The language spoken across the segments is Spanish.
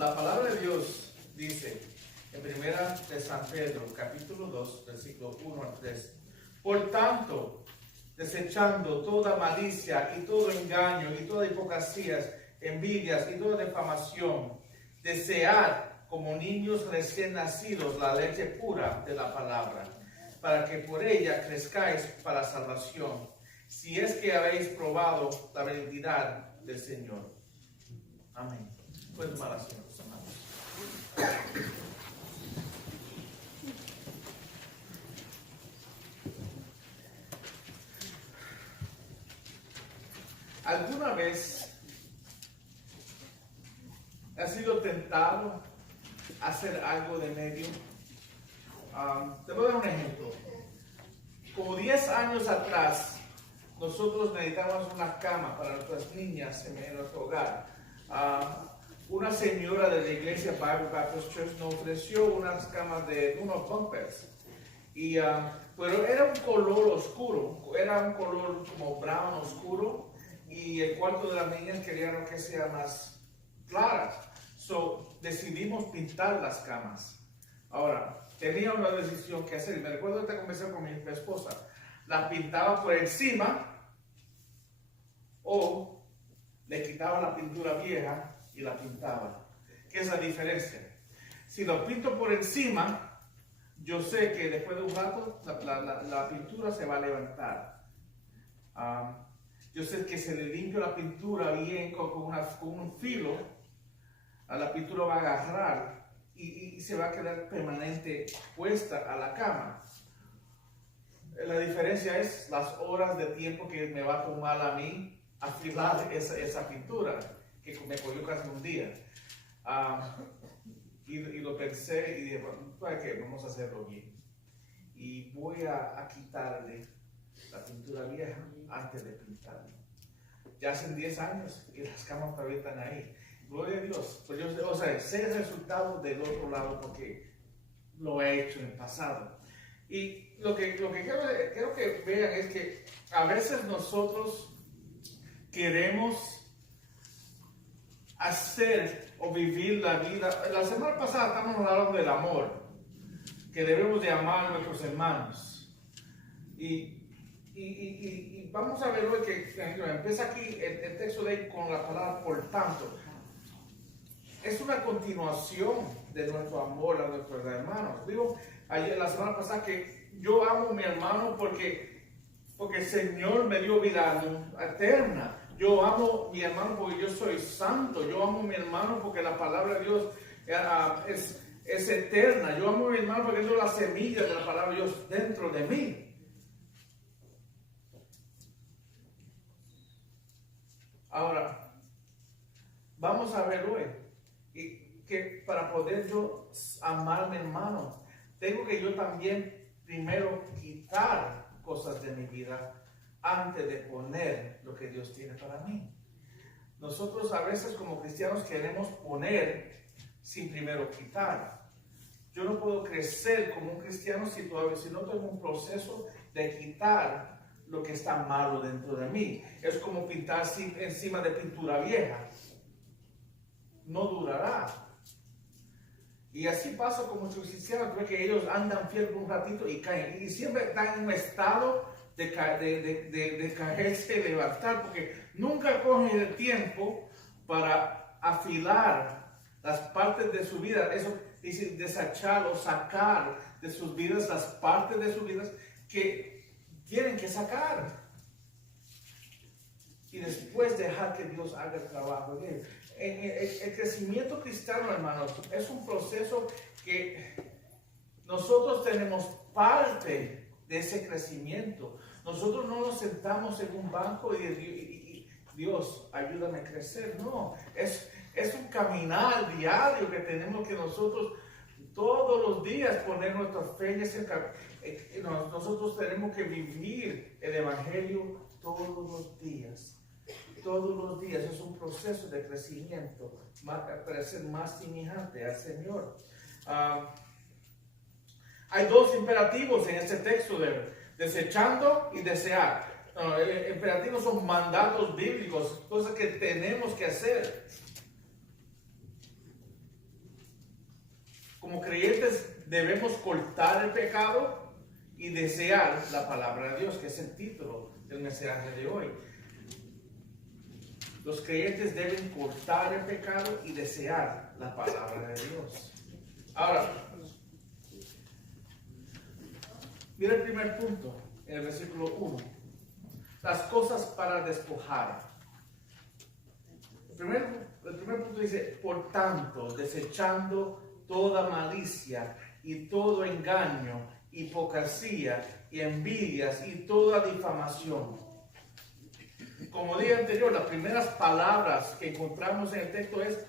La palabra de Dios dice en primera de San Pedro, capítulo 2, versículo 1 al 3. Por tanto, desechando toda malicia y todo engaño y toda hipocresía, envidias y toda difamación, desead como niños recién nacidos la leche pura de la palabra, para que por ella crezcáis para salvación, si es que habéis probado la benignidad del Señor. Amén. Pueden tomar asiento, hermanos. ¿Alguna vez has sido tentado a hacer algo de medio? Te voy a dar un ejemplo. Como 10 años atrás, nosotros necesitábamos una cama para nuestras niñas en nuestro hogar. Una señora de la iglesia Bible Baptist Church nos ofreció unas camas de unos bumpers. Pero era un color oscuro, era un color como brown oscuro, y el cuarto de las niñas querían que sea más claras. So decidimos pintar las camas. Ahora, tenía una decisión que hacer. Me recuerdo esta conversación con mi esposa. La pintaba por encima o le quitaba la pintura vieja y la pintaba. ¿Qué es la diferencia? Si lo pinto por encima, yo sé que después de un rato la pintura se va a levantar. Yo sé que si le limpio la pintura bien con un filo, la pintura va a agarrar y se va a quedar permanente puesta a la cama. La diferencia es las horas de tiempo que me va a tomar a mí afilar esa pintura, que me cogió casi un día. Y lo pensé y dije, bueno, vamos a hacerlo bien. Y voy a quitarle la pintura vieja antes de pintarlo. Ya hacen 10 años y las camas todavía están ahí. Gloria a Dios. Pues yo, sé el resultado del otro lado porque lo he hecho en el pasado. Y lo que quiero que vean es que a veces nosotros queremos hacer o vivir la vida. La semana pasada estábamos hablando del amor, que debemos de amar a nuestros hermanos. Y vamos a ver hoy que empieza aquí el texto de ahí con la palabra por tanto. Es una continuación de nuestro amor a nuestros hermanos. Digo ayer, la semana pasada, que yo amo a mi hermano porque el Señor me dio vida eterna. Yo amo a mi hermano porque yo soy santo. Yo amo a mi hermano porque la palabra de Dios es eterna. Yo amo a mi hermano porque es la semilla de la palabra de Dios dentro de mí. Ahora, vamos a ver hoy que para poder yo amar a mi hermano, tengo que yo también primero quitar cosas de mi vida antes de poner lo que Dios tiene para mí. Nosotros a veces como cristianos queremos poner sin primero quitar. Yo no puedo crecer como un cristiano si no tengo un proceso de quitar lo que está malo dentro de mí. Es como pintar encima de pintura vieja. No durará. Y así pasa con muchos cristianos, que ellos andan fiel por un ratito y caen. Y siempre están en un estado de caerse y levantar, porque nunca cogen el tiempo para afilar las partes de su vida. Eso dice desechar o sacar de sus vidas las partes de sus vidas que tienen que sacar. Y después dejar que Dios haga el trabajo de él. El crecimiento cristiano, hermanos, es un proceso que nosotros tenemos parte de ese crecimiento. Nosotros no nos sentamos en un banco y Dios, ayúdame a crecer. No, es un caminar diario que tenemos que nosotros todos los días poner nuestra fe en ese camino. Nosotros tenemos que vivir el Evangelio todos los días. Todos los días es un proceso de crecimiento para ser más semejante al Señor. Hay dos imperativos en este texto de desechando y desear. Imperativos son mandatos bíblicos, cosas que tenemos que hacer. como creyentes debemos cortar el pecado y desear la palabra de Dios, que es el título del mensaje de hoy. Los creyentes deben cortar el pecado y desear la palabra de Dios. Ahora, mira el primer punto, en el versículo 1. Las cosas para despojar. El primer punto dice, por tanto, desechando toda malicia y todo engaño, hipocresía y envidias y toda difamación. Como dije anterior, las primeras palabras que encontramos en el texto es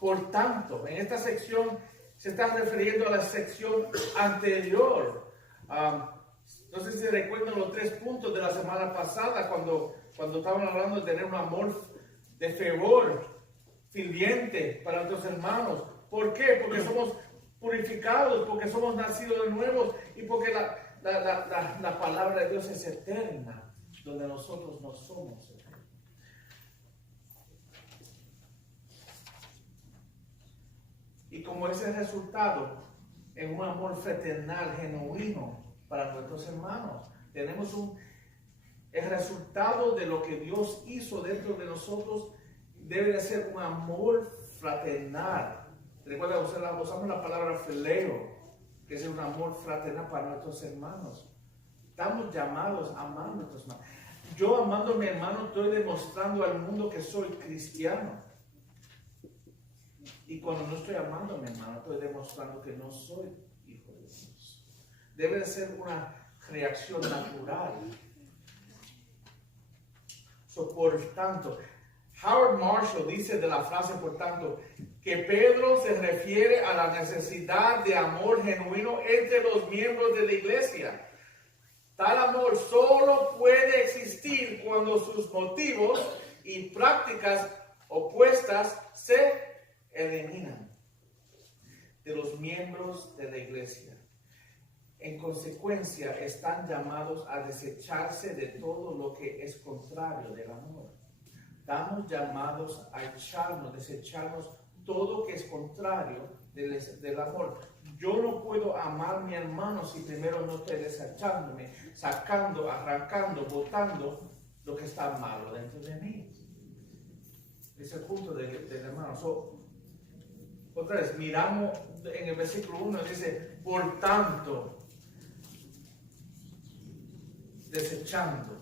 por tanto. En esta sección se está refiriendo a la sección anterior. No sé si recuerdan los 3 puntos de la semana pasada cuando estaban hablando de tener un amor de fervor ferviente para nuestros hermanos. ¿Por qué? Porque somos purificados, porque somos nacidos de nuevo y porque la palabra de Dios es eterna, donde nosotros no somos eternos. Y como es el resultado en un amor fraternal genuino para nuestros hermanos, tenemos el resultado de lo que Dios hizo dentro de nosotros debe de ser un amor fraternal. Recuerda, usamos la palabra phileo, que es un amor fraternal para nuestros hermanos. Estamos llamados a amar a nuestros hermanos. Yo amando a mi hermano estoy demostrando al mundo que soy cristiano. Y cuando no estoy amando a mi hermano, estoy demostrando que no soy hijo de Dios. Debe de ser una reacción natural. Por tanto, Howard Marshall dice de la frase por tanto, que Pedro se refiere a la necesidad de amor genuino entre los miembros de la iglesia. Tal amor solo puede existir cuando sus motivos y prácticas opuestas se eliminan de los miembros de la iglesia. En consecuencia, están llamados a desecharse de todo lo que es contrario del amor. Estamos llamados a desecharnos todo que es contrario del amor. Yo no puedo amar a mi hermano si primero no estoy desechándome, sacando, arrancando, botando lo que está malo dentro de mí. Es el punto del hermano. Otra vez, miramos en el versículo 1, dice, por tanto, desechando.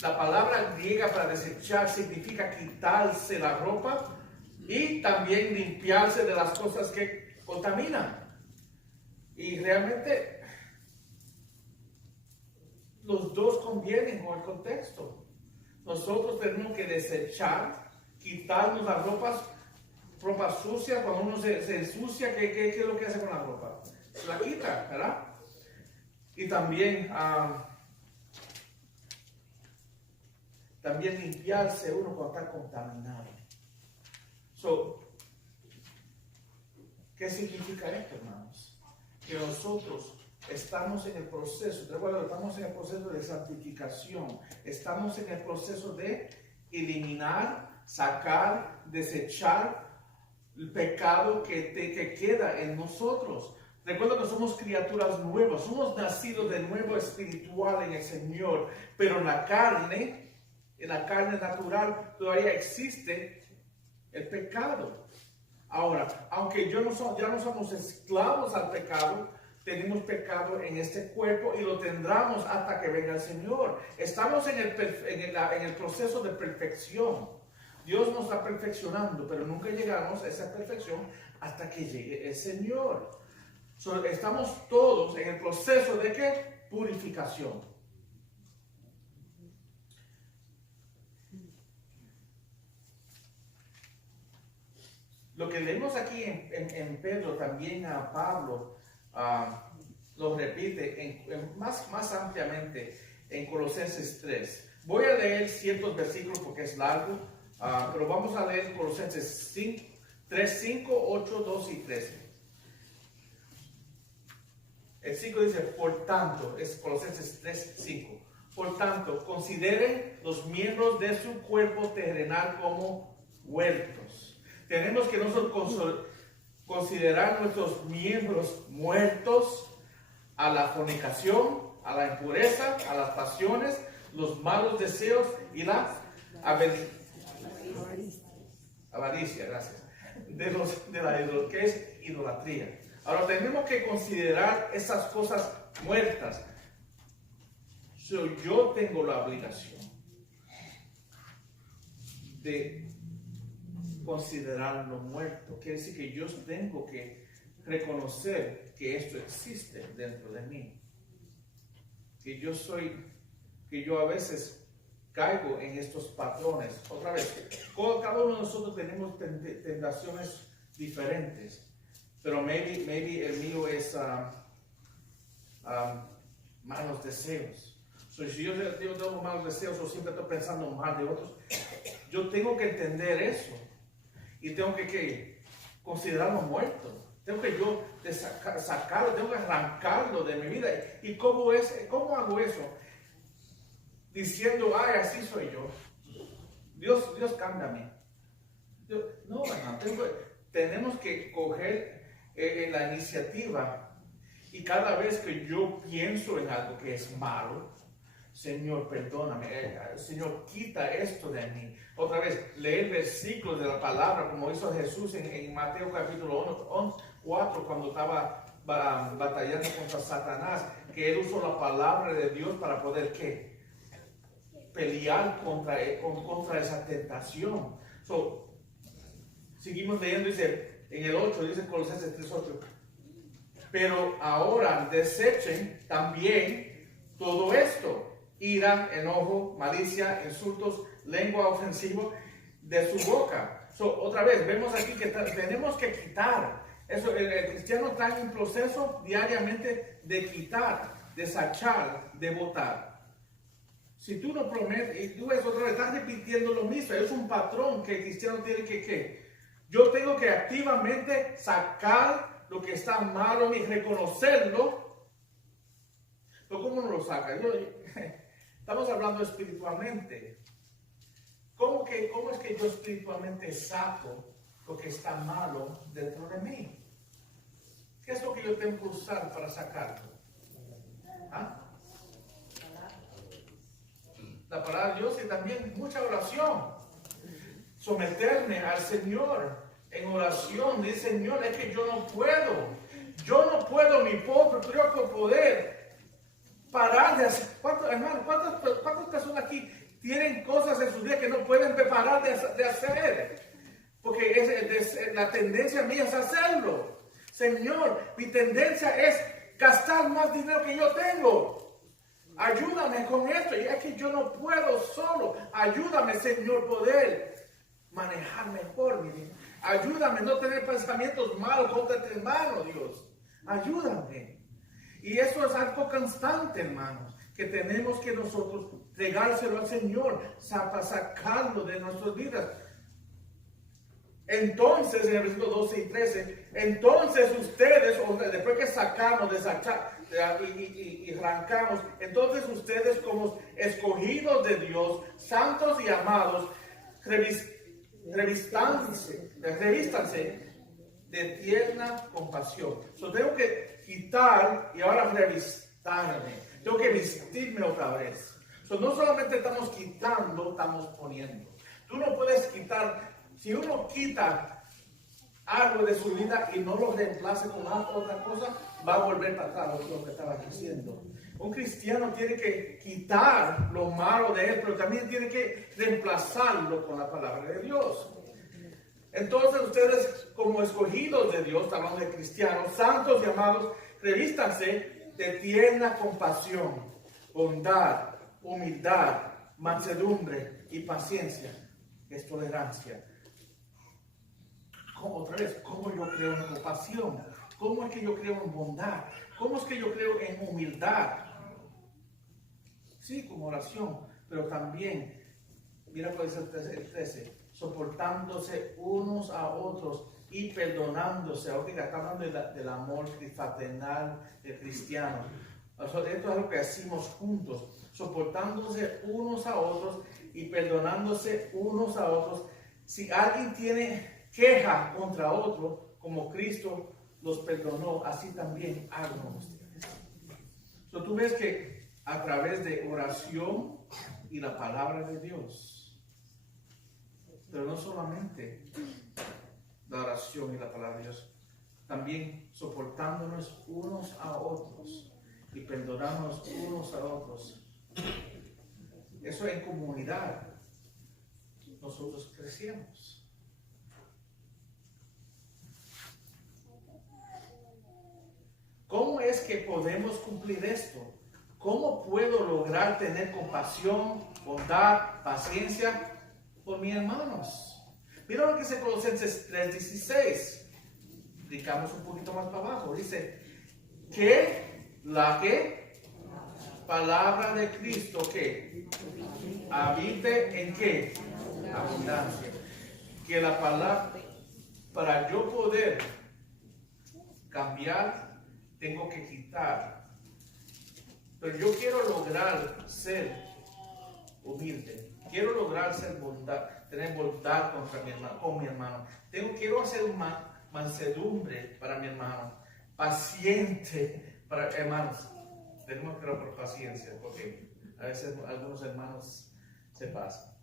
La palabra griega para desechar significa quitarse la ropa y también limpiarse de las cosas que contaminan. Y realmente los dos convienen con el contexto. Nosotros tenemos que desechar, quitarnos las ropa sucia. Cuando uno se ensucia, ¿qué es lo que hace con la ropa? Se la quita, ¿verdad? Y también limpiarse uno cuando está contaminado. ¿Qué significa esto, hermanos? Que nosotros estamos en el proceso, estamos en el proceso de santificación, estamos en el proceso de eliminar, sacar, desechar el pecado que queda en nosotros. Recuerda que somos criaturas nuevas, somos nacidos de nuevo espiritual en el Señor, pero en la carne natural todavía existe el pecado. Ahora, aunque ya no somos esclavos al pecado, tenemos pecado en este cuerpo y lo tendremos hasta que venga el Señor. Estamos en el proceso de perfección. Dios nos está perfeccionando, pero nunca llegamos a esa perfección hasta que llegue el Señor. Estamos todos en el proceso de ¿qué? Purificación. Lo que leemos aquí en Pedro, también a Pablo lo repite más ampliamente en Colosenses 3. Voy a leer ciertos versículos porque es largo, pero vamos a leer Colosenses 3, 5, 8, 2 y 13. El 5 dice, por tanto, es Colosenses 3, 5. Por tanto, consideren los miembros de su cuerpo terrenal como huertos. Tenemos que nosotros considerar nuestros miembros muertos a la fornicación, a la impureza, a las pasiones, los malos deseos y la avaricia, gracias, que es idolatría. Ahora tenemos que considerar esas cosas muertas. Yo tengo la obligación de considerarlo muerto. Quiere decir que yo tengo que reconocer que esto existe dentro de mí. Que yo a veces caigo en estos patrones. Otra vez, cada uno de nosotros tenemos tentaciones diferentes. Pero maybe el mío es malos deseos. Si yo tengo malos deseos o siempre estoy pensando mal de otros, yo tengo que entender eso. Y tengo que considerarlo muerto. Tengo que yo sacarlo, tengo que arrancarlo de mi vida. ¿Y cómo hago eso? Diciendo, ay, así soy yo. Dios cámbiame. No, hermano, tenemos que coger la iniciativa. Y cada vez que yo pienso en algo que es malo, Señor, perdóname. Señor, quita esto de mí. Otra vez, leer versículos de la palabra, como hizo Jesús en Mateo capítulo 4, cuando estaba batallando contra Satanás, que él usó la palabra de Dios para poder, ¿qué? Pelear contra esa tentación. Seguimos leyendo, dice, en el 8, dice Colosenses 3:8. Pero ahora desechen también todo esto: ira, enojo, malicia, insultos, lengua ofensiva de su boca. Otra vez, vemos aquí que tenemos que quitar. Eso, el cristiano está en un proceso diariamente de quitar, de sachar, de botar. Si tú no prometes, y tú ves otra vez, estás repitiendo lo mismo. Es un patrón que el cristiano tiene que yo tengo que activamente sacar lo que está malo y reconocerlo. Pero ¿cómo no lo saca? Estamos hablando espiritualmente. ¿Cómo es que yo espiritualmente saco lo que está malo dentro de mí? ¿Qué es lo que yo tengo que usar para sacarlo? ¿Ah? La palabra de Dios y también mucha oración. Someterme al Señor en oración. Dice, Señor, es que yo no puedo mi propio poder parar de hacer. ¿Cuántas personas aquí tienen cosas en sus días que no pueden parar de hacer? Porque la tendencia mía es hacerlo. Señor, mi tendencia es gastar más dinero que yo tengo. Ayúdame con esto. Y es que yo no puedo solo. Ayúdame, Señor, poder manejar mejor mi vida. Ayúdame a no tener pensamientos malos contra tu hermano, Dios. Ayúdame. Y eso es algo constante, hermanos, que tenemos que nosotros regárselo al Señor para sacarlo de nuestras vidas. Entonces, en el versículo 12 y 13, entonces ustedes, después que sacamos, y arrancamos, entonces ustedes como escogidos de Dios, santos y amados, revístanse de tierna compasión. Tengo que quitar y ahora revistarme. Tengo que vestirme otra vez. No solamente estamos quitando, estamos poniendo. Tú no puedes quitar. Si uno quita algo de su vida y no lo reemplace con otra cosa, va a volver para atrás lo que estaba diciendo. Un cristiano tiene que quitar lo malo de él, pero también tiene que reemplazarlo con la palabra de Dios. Entonces ustedes, como escogidos de Dios, hablando de cristianos, santos y amados, revístanse de tierna compasión, bondad, humildad, mansedumbre y paciencia, que es tolerancia. Otra vez, ¿cómo yo creo en compasión? ¿Cómo es que yo creo en bondad? ¿Cómo es que yo creo en humildad? Sí, como oración, pero también, mira cuál es el 13, soportándose unos a otros y perdonándose. Ahorita está hablando del amor fraternal del cristiano. Esto es lo que hacemos juntos, soportándose unos a otros y perdonándose unos a otros. Si alguien tiene queja contra otro, como Cristo los perdonó, así también hagan ustedes. So, tú ves que a través de oración y la palabra de Dios, pero no solamente la oración y la palabra de Dios, también soportándonos unos a otros y perdonándonos unos a otros. Eso en comunidad, nosotros crecemos. ¿Cómo es que podemos cumplir esto? ¿Cómo puedo lograr tener compasión, bondad, paciencia por mis hermanos? Mira lo que dice Colosenses 3:16. Explicamos un poquito más para abajo. Dice que la palabra de Cristo que habite en qué abundancia. Que la palabra, para yo poder cambiar, tengo que quitar. Pero yo quiero lograr ser humilde. Quiero lograr ser tener bondad con mi hermano. Quiero hacer mansedumbre para mi hermano. Paciente para hermanos. Tenemos que hablar por paciencia, porque a veces algunos hermanos se pasan.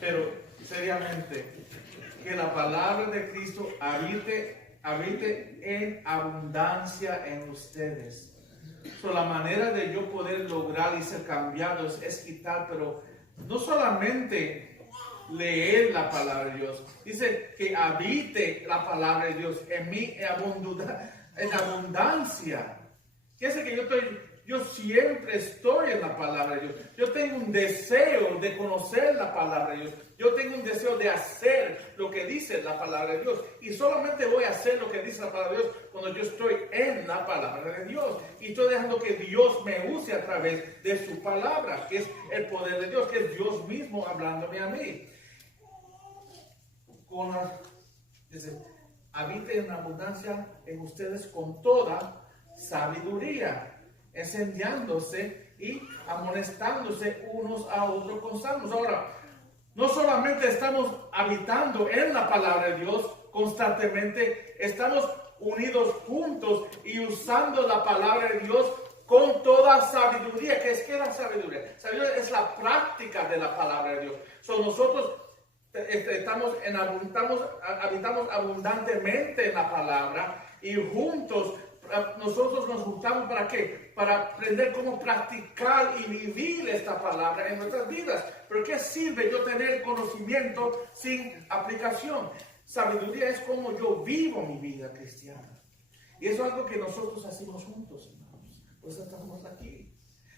Pero seriamente, que la palabra de Cristo habite en abundancia en ustedes. So, la manera de yo poder lograr y ser cambiado es quitar, pero no solamente leer la palabra de Dios. Dice que habite la palabra de Dios en mí en abundancia. Quiere decir que yo siempre estoy en la palabra de Dios. Yo tengo un deseo de conocer la palabra de Dios. Yo tengo un deseo de hacer lo que dice la palabra de Dios. Y solamente voy a hacer lo que dice la palabra de Dios cuando yo estoy en la palabra de Dios. Y estoy dejando que Dios me use a través de su palabra, que es el poder de Dios, que es Dios mismo hablándome a mí. Dice, habite en abundancia en ustedes con toda sabiduría, enseñándose y amonestándose unos a otros con salmos. Ahora, no solamente estamos habitando en la palabra de Dios constantemente, estamos unidos juntos y usando la palabra de Dios con toda sabiduría. ¿Qué es la sabiduría? Sabiduría es la práctica de la palabra de Dios. Nosotros habitamos abundantemente en la palabra y juntos nosotros nos juntamos ¿para qué? Para aprender cómo practicar y vivir esta palabra en nuestras vidas. ¿Pero qué sirve yo tener conocimiento sin aplicación? Sabiduría es como yo vivo mi vida cristiana. Y eso es algo que nosotros hacemos juntos, hermanos. Por eso estamos aquí.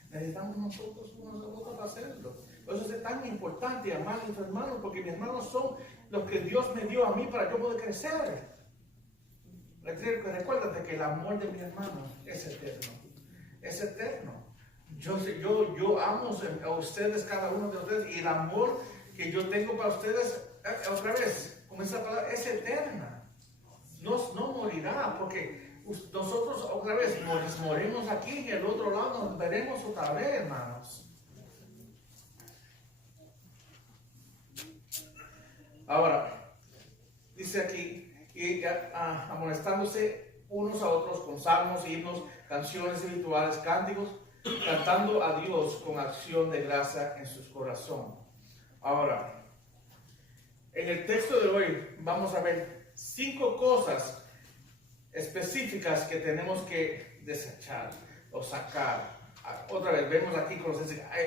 Necesitamos nosotros unos a otros para hacerlo. Por eso es tan importante amar a mis hermanos, porque mis hermanos son los que Dios me dio a mí para yo poder crecer. Recuérdate que el amor de mi hermano es eterno. Es eterno. Yo amo a ustedes, cada uno de ustedes, y el amor que yo tengo para ustedes, otra vez, como esa palabra, es eterna. No morirá, porque nosotros otra vez morimos aquí y en el otro lado nos veremos otra vez, hermanos. Ahora, dice aquí, y amonestándose unos a otros con salmos, himnos, canciones espirituales, cánticos, cantando a Dios con acción de gracia en sus corazones. Ahora, en el texto de hoy vamos a ver 5 cosas específicas que tenemos que desechar o sacar. Otra vez, vemos aquí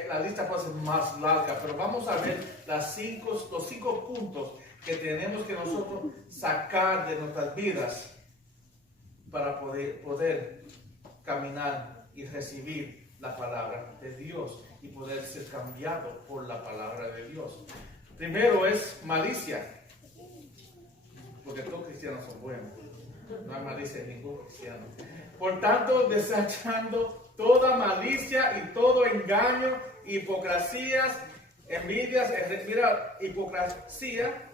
la lista puede ser más larga, pero vamos a ver los 5 puntos que tenemos que nosotros sacar de nuestras vidas para poder caminar y recibir la palabra de Dios y poder ser cambiado por la palabra de Dios. Primero es malicia, porque todos cristianos son buenos, no hay malicia en ningún cristiano. Por tanto, desechando toda malicia y todo engaño, hipocresías, envidias, mira, hipocresía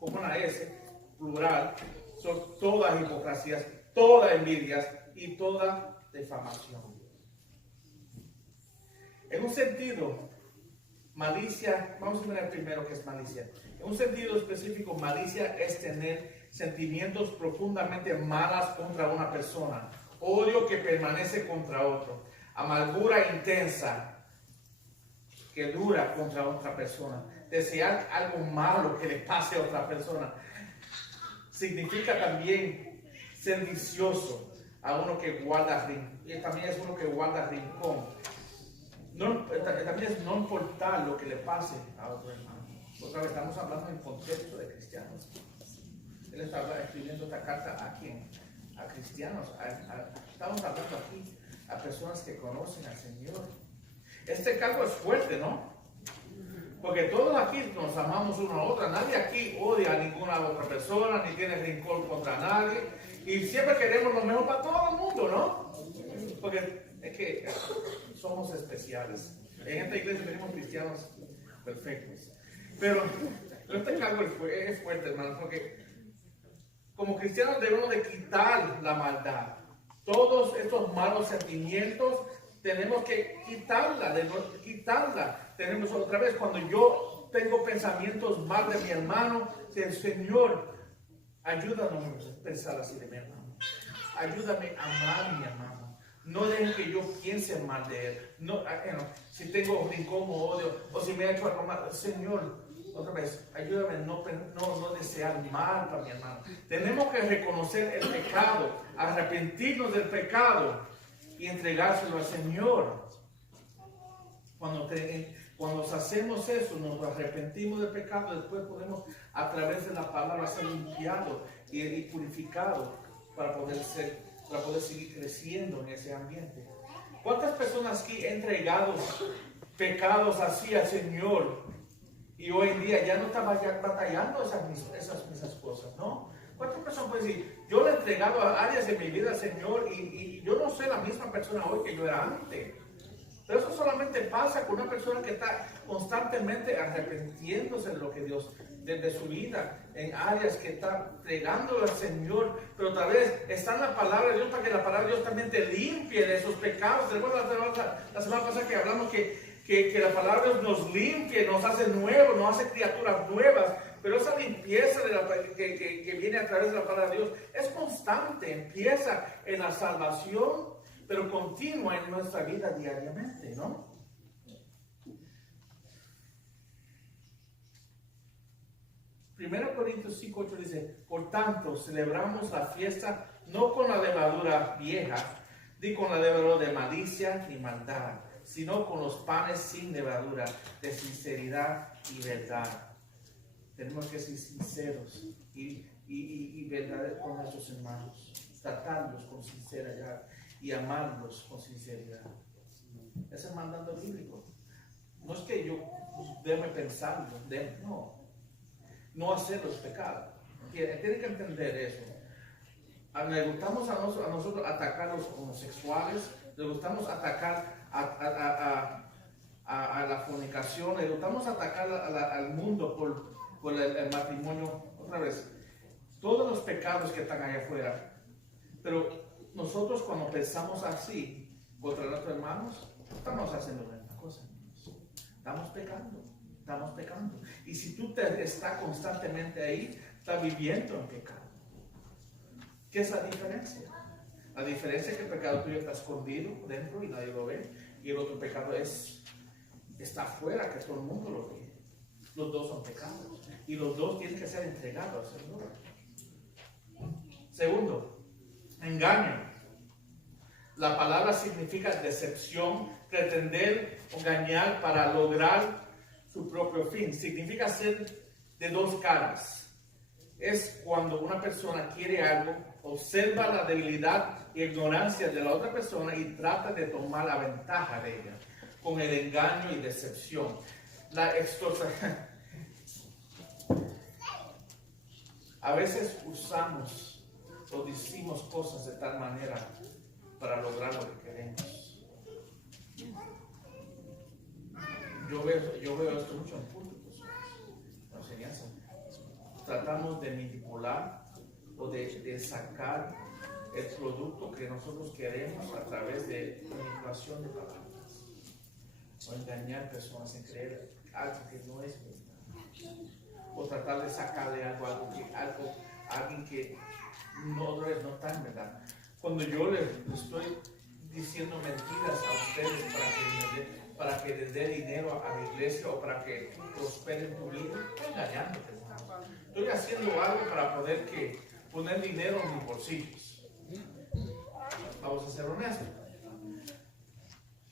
como una S, plural, son todas hipocresías, todas envidias y toda difamación. En un sentido, malicia, vamos a ver primero qué es malicia. En En un sentido específico, malicia es tener sentimientos profundamente malos contra una persona, odio que permanece contra otro, amargura intensa que dura contra otra persona, desear algo malo que le pase a otra persona. Significa también ser vicioso a uno que guarda rincón, y también es uno que guarda rincón. También es no importar lo que le pase a otro hermano. Otra vez estamos hablando en contexto de cristianos. Él está escribiendo esta carta a quién? A cristianos. Estamos hablando aquí a personas que conocen al Señor. Este cargo es fuerte, ¿no? Porque todos aquí nos amamos uno a otro. Nadie aquí odia a ninguna otra persona, ni tiene rincón contra nadie. Y siempre queremos lo mejor para todo el mundo, ¿no? Porque es que somos especiales. En esta iglesia tenemos cristianos perfectos. Pero este cargo es fuerte, hermano, porque como cristianos debemos de quitar la maldad. Todos estos malos sentimientos tenemos que quitarla. Tenemos otra vez, cuando yo tengo pensamientos mal de mi hermano, el Señor, ayúdame a pensar así de mi hermano. Ayúdame a amar a mi hermano. No dejen que yo piense mal de él. Si tengo rincón o odio, o si me ha hecho algo mal, Señor, otra vez, ayúdame a no desear mal para mi hermano. Tenemos que reconocer el pecado, arrepentirnos del pecado y entregárselo al Señor. Cuando hacemos eso, nos arrepentimos del pecado, después podemos a través de la palabra ser limpiados y purificados para poder seguir creciendo en ese ambiente. ¿Cuántas personas aquí han entregado pecados así al Señor y hoy en día ya no están batallando esas mismas cosas, ¿no? ¿Cuántas personas pueden decir, yo le he entregado a áreas de mi vida al Señor y yo no soy la misma persona hoy que yo era antes? Pero eso solamente pasa con una persona que está constantemente arrepintiéndose de lo que Dios, de su vida, en áreas que está entregándole al Señor, pero tal vez está en la palabra de Dios para que la palabra de Dios también te limpie de esos pecados. La semana pasada que hablamos que la palabra de Dios nos limpie, nos hace nuevos, nos hace criaturas nuevas, pero esa limpieza que viene a través de la palabra de Dios es constante, empieza en la salvación, pero continúa en nuestra vida diariamente, ¿no? Primero Corintios 5:8 dice, por tanto, celebramos la fiesta no con la levadura vieja, ni con la levadura de malicia ni maldad, sino con los panes sin levadura, de sinceridad y verdad. Tenemos que ser sinceros y verdaderos con nuestros hermanos, tratarlos con sinceridad y amarlos con sinceridad. Ese es el mandato bíblico. No es que yo debe pensarlo, no hacer los pecados. Tienen que entender eso. Le gustamos a nosotros atacar a los homosexuales, le gustamos atacar a la fornicación, le gustamos atacar al mundo por el matrimonio. Otra vez, todos los pecados que están allá afuera. Pero nosotros cuando pensamos así contra nuestros hermanos, estamos haciendo la misma cosa. Estamos pecando. Y si tú estás constantemente ahí, estás viviendo en pecado. ¿Qué es la diferencia? La diferencia es que el pecado tuyo está escondido dentro y nadie lo ve. Y el otro pecado está afuera, que todo el mundo lo ve. Los dos son pecados. Y los dos tienen que ser entregados al Señor. Segundo, engaño. La palabra significa decepción, pretender engañar para lograr su propio fin. Significa ser de dos caras. Es cuando una persona quiere algo, observa la debilidad e ignorancia de la otra persona y trata de tomar la ventaja de ella con el engaño y decepción. La extorsión. A veces usamos o decimos cosas de tal manera para lograr lo que queremos. Yo veo esto mucho en púlpitos, en enseñanza. Tratamos de manipular o de sacar el producto que nosotros queremos a través de manipulación de palabras o engañar personas en creer algo que no es verdad. o tratar de sacarle alguien que otra vez no está en verdad. Cuando yo les estoy diciendo mentiras a ustedes para que les dé dinero a la iglesia o para que prospere en tu vida, estoy engañándote. Estoy haciendo algo para poder poner dinero en mis bolsillos. Vamos a ser honestos.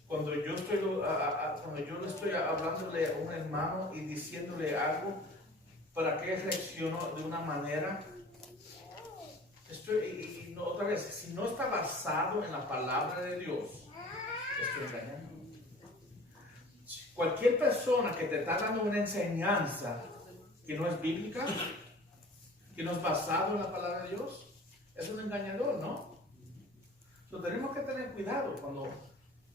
Cuando yo le estoy hablándole a un hermano y diciéndole algo para que él reaccione de una manera, otra vez, si no está basado en la palabra de Dios, estoy engañando. Cualquier persona que te está dando una enseñanza que no es bíblica, que no es basado en la palabra de Dios, es un engañador, ¿no? Entonces tenemos que tener cuidado cuando,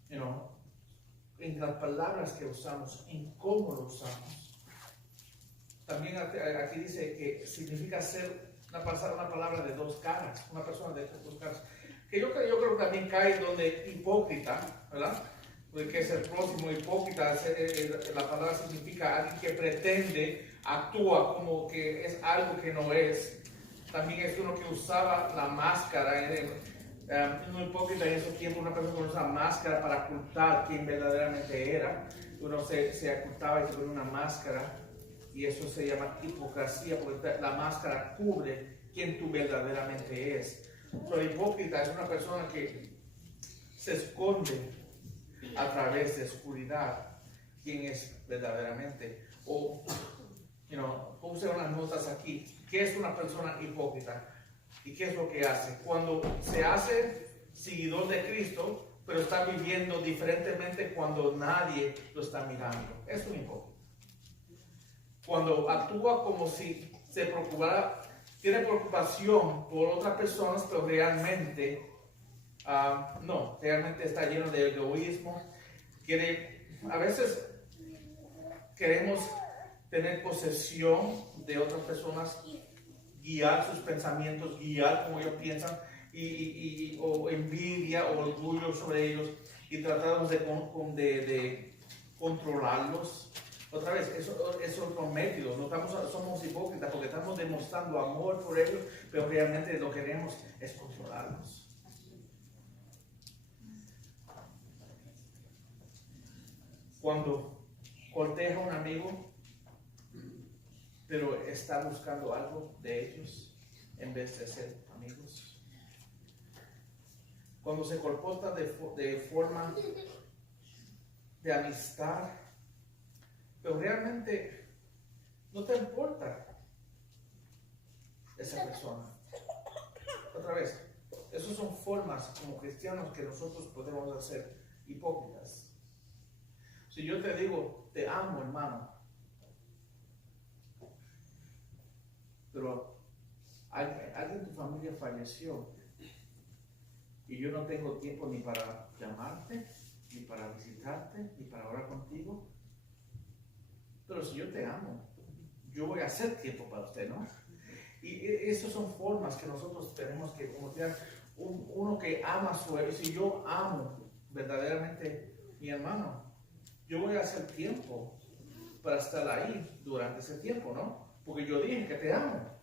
en las palabras que usamos, en cómo lo usamos. También aquí dice que significa ser una palabra de dos caras, una persona de dos caras. Que yo creo que también cae donde hipócrita, ¿verdad? Porque es el próximo hipócrita, la palabra significa alguien que pretende, actúa como que es algo que no es. También es uno que usaba la máscara, un hipócrita en esos tiempos, una persona que usaba máscara para ocultar quién verdaderamente era. Uno se ocultaba y se ponía una máscara, y eso se llama hipocresía, porque la máscara cubre quién tú verdaderamente es. Pero el hipócrita es una persona que se esconde a través de oscuridad quién es verdaderamente. O, puse unas notas aquí. ¿Qué es una persona hipócrita? ¿Y qué es lo que hace? Cuando se hace seguidor de Cristo, pero está viviendo diferentemente cuando nadie lo está mirando. Es un hipócrita. Cuando actúa como si se preocupara, tiene preocupación por otras personas, pero realmente no, realmente está lleno de egoísmo. A veces queremos tener posesión de otras personas, guiar sus pensamientos, guiar como ellos piensan, o envidia o orgullo sobre ellos, y tratamos de controlarlos. Otra vez, eso es otro método. Somos hipócritas porque estamos demostrando amor por ellos, pero realmente lo que queremos es controlarlos. Cuando corteja a un amigo, pero está buscando algo de ellos en vez de ser amigos. Cuando se comporta de forma de amistad, pero realmente no te importa esa persona. Otra vez, esas son formas como cristianos que nosotros podemos hacer hipócritas. Si yo te digo, te amo, hermano, pero alguien de tu familia falleció y yo no tengo tiempo ni para llamarte, ni para visitarte, ni para orar contigo, pero si yo te amo, yo voy a hacer tiempo para usted, ¿no? Y esas son formas que nosotros tenemos que comunicar. Uno que ama a su hermano. Si yo amo verdaderamente a mi hermano, yo voy a hacer tiempo para estar ahí durante ese tiempo, ¿no? Porque yo dije que te amo.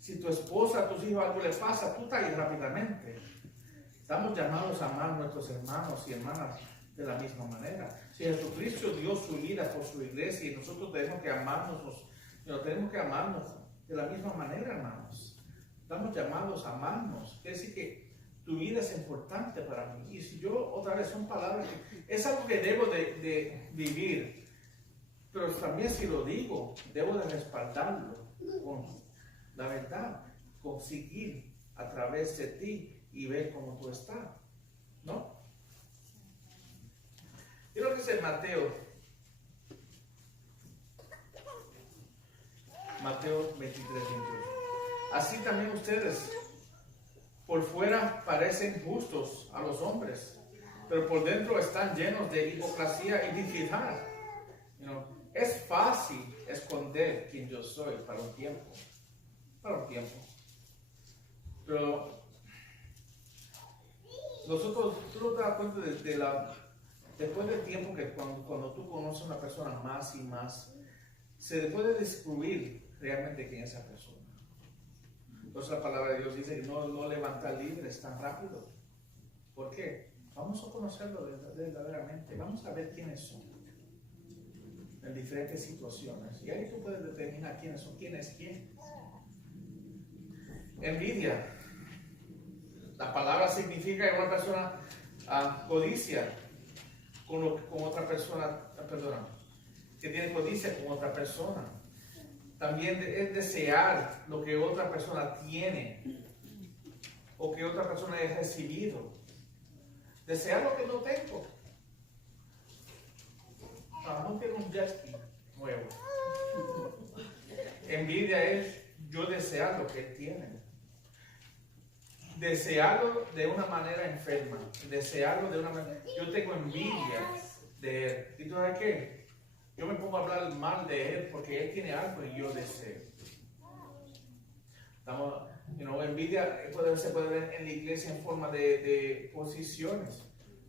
Si tu esposa, a tus hijos algo les pasa, tú estás ahí rápidamente. Estamos llamados a amar a nuestros hermanos y hermanas de la misma manera. Si Jesucristo dio su vida por su iglesia y nosotros tenemos que amarnos de la misma manera, hermanos. Estamos llamados a amarnos. Quiere decir que tu vida es importante para mí. Y si yo, otra vez, son palabras que es algo que debo de vivir. Pero también si lo digo, debo de respaldarlo con la verdad, conseguir a través de ti y ver cómo tú estás, ¿no? Y lo que dice Mateo 23, 28. Así también ustedes por fuera parecen justos a los hombres, pero por dentro están llenos de hipocresía y iniquidad. Es fácil esconder quién yo soy para un tiempo. Pero tú no te das cuenta después del tiempo que cuando tú conoces a una persona más y más, se puede descubrir realmente quién es esa persona. Entonces la palabra de Dios dice que no levantar libres tan rápido. ¿Por qué? Vamos a conocerlo verdaderamente. Vamos a ver quiénes son en diferentes situaciones. Y ahí tú puedes determinar quiénes son, quién es quién. Envidia. La palabra significa que una persona codicia con otra persona, que tiene codicia con otra persona. También es desear lo que otra persona tiene o que otra persona haya recibido. Desear lo que no tengo. No quiero un jet ski nuevo. Envidia es yo desear lo que él tiene. Desearlo de una manera enferma. Desearlo de una manera... Yo tengo envidia de él. ¿Y tú sabes qué? Yo me pongo a hablar mal de él porque él tiene algo y yo deseo. Envidia se puede ver en la iglesia en forma de posiciones.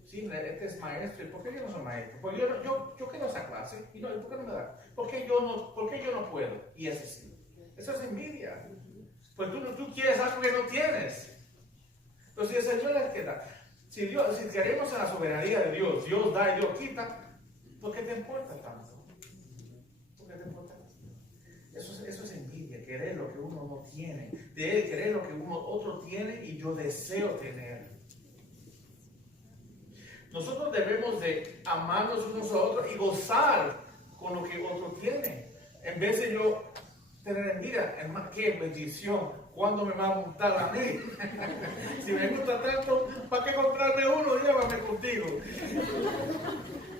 Sí, este es maestro. ¿Y por qué yo no soy maestro? Porque yo quiero esa clase. ¿Y por qué no me da? ¿Por qué yo no puedo? Y ese sí. Eso es envidia. Pues tú quieres algo que no tienes. Entonces el Señor es el que da. Si queremos en la soberanía de Dios, Dios da y Dios quita, ¿por qué te importa tanto? ¿Por qué te importa tanto? Eso es envidia, querer lo que uno no tiene, de él querer lo que otro tiene y yo deseo tener. Nosotros debemos de amarnos unos a otros y gozar con lo que otro tiene. En vez de yo tener envidia, qué bendición. ¿Cuándo me va a montar a mí? Si me gusta tanto, ¿para qué comprarme uno? Llévame contigo.